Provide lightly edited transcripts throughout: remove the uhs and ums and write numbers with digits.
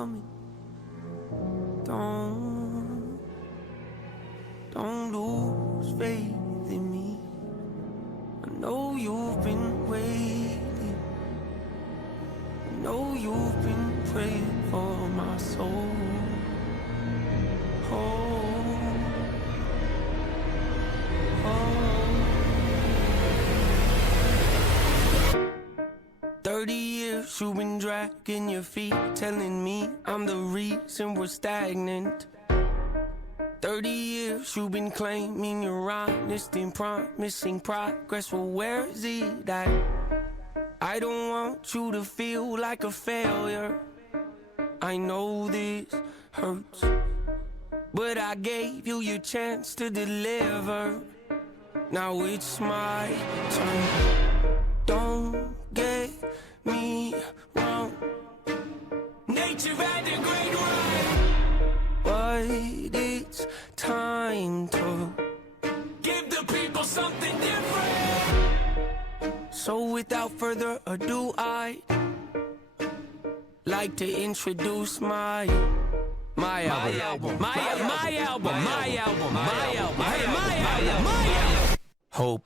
coming. Don't lose faith in me. I know you've been waiting. I know you've been praying for my soul. Oh, 30 years you've been dragging your feet, telling me I'm the reason we're stagnant. 30 years you've been claiming you're honest and promising progress. Well, where is it at? I don't want you to feel like a failure. I know this hurts, but I gave you your chance to deliver. Now it's my turn. Don't get me wrong, nature had a great run, but it's time to give the people something different. So without further ado, I'd like to introduce my album. Hope.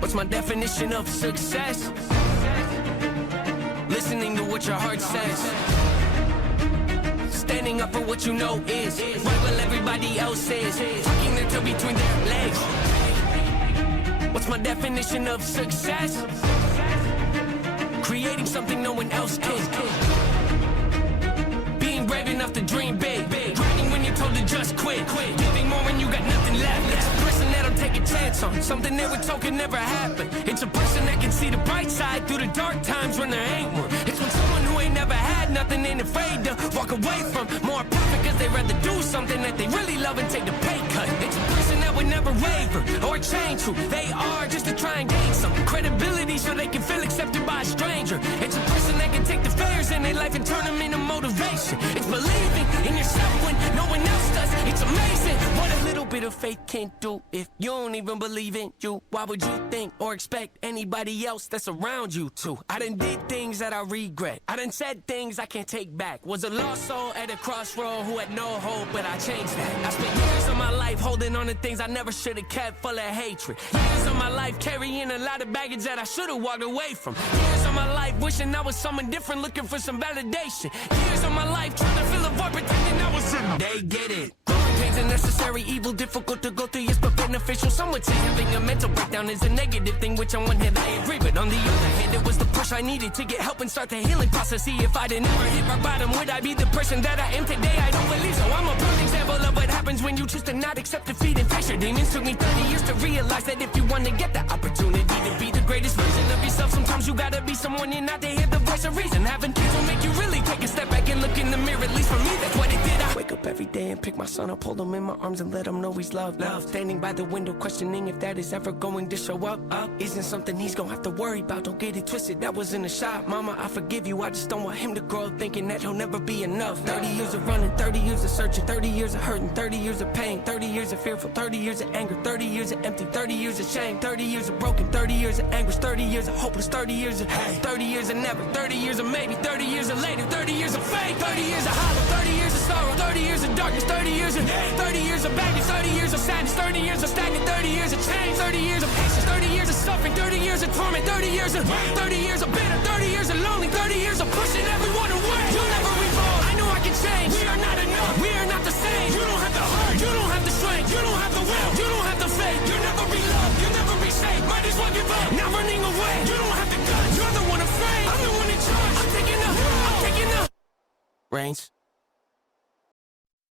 What's my definition of success? Listening to what your heart says, standing up for what you know is right while everybody else is tucking their toe between their legs. What's my definition of success? Creating something no one else can. Being brave enough to dream big, grinding when you're told to just quit, giving more when you got nothing left. It's a person that'll take a chance on something they were told could never happen. It's a person that can see the bright side through the dark times when there ain't one. It's when someone who ain't never had nothing ain't afraid to walk away from more profit because they'd rather do something that they really love and take the pay cut. It's a person that would never waver or change who they are just to try and gain some credibility so they can feel accepted by a stranger. It's a person that can take the failures in their life and turn them into motivation. It's believing in yourself when no one else does. It's amazing what a little bit of faith can do. If you don't even believe in you, why would you think or expect anybody else that's around you to? I done did things that I regret. I done said things I can't take back. Was a lost soul at a crossroad who had no hope, but I changed that. I spent years of my life holding on to things I never should have kept, full of hatred. Years of my life carrying a lot of baggage that I should have walked away from. Years of my life wishing I was someone different, looking for some validation. Years of my life trying to fill a void, pretending I was in. They get it. Pain's a necessary evil, difficult to go through, yes, but beneficial. Some would say having a mental breakdown is a negative thing, which on one hand I agree, but on the other hand, it was the push I needed to get help and start the healing process. See, if I didn't ever hit rock bottom, would I be the person that I am today? I don't believe so. I'm a perfect example of what happens when you choose to not accept defeat and face your demons. Took me 30 years to realize that if you want to get the opportunity to be the greatest version of yourself, sometimes you gotta be someone you're not to hear the voice of reason. Having kids will make you really take a step back and look in the mirror. At least for me, that's what it did. I wake up every day and pick my son up, hold him in my arms and let him know he's loved. Standing by the window questioning if that is ever going to show up. Isn't something he's gonna have to worry about. Don't get it twisted, that was in the shop. Mama, I forgive you, I just don't want him to grow up thinking that he'll never be enough. 30 years of running, 30 years of searching, 30 years of hurting, 30 years of pain, 30 years of fearful, 30 years of anger, 30 years of empty, 30 years of shame, 30 years of broken, 30 years of anguish, 30 years of hopeless, 30 years of hate, 30 years of never, 30 years of maybe, 30 years of later, 30 years of fake, 30 years of hollow, 30 years of sorrow, 30 years of darkness, 30 years of 30 years of baggage, 30 years of sadness, 30 years of stagnant, 30 years of change, 30 years of patience, 30 years of suffering, 30 years of torment, 30 years of 30 years of bitter, 30 years of lonely, 30 years of pushing everyone away. You'll never evolve. I know I can change. We are not enough. We are not the same. You don't have the heart. You don't have the strength. You don't have the will. You don't have the faith. You'll never be loved. You'll never be safe. Might as well give up. Not running away. You don't have the guts. You're the one afraid. I'm the one in charge. I'm taking up. Reigns.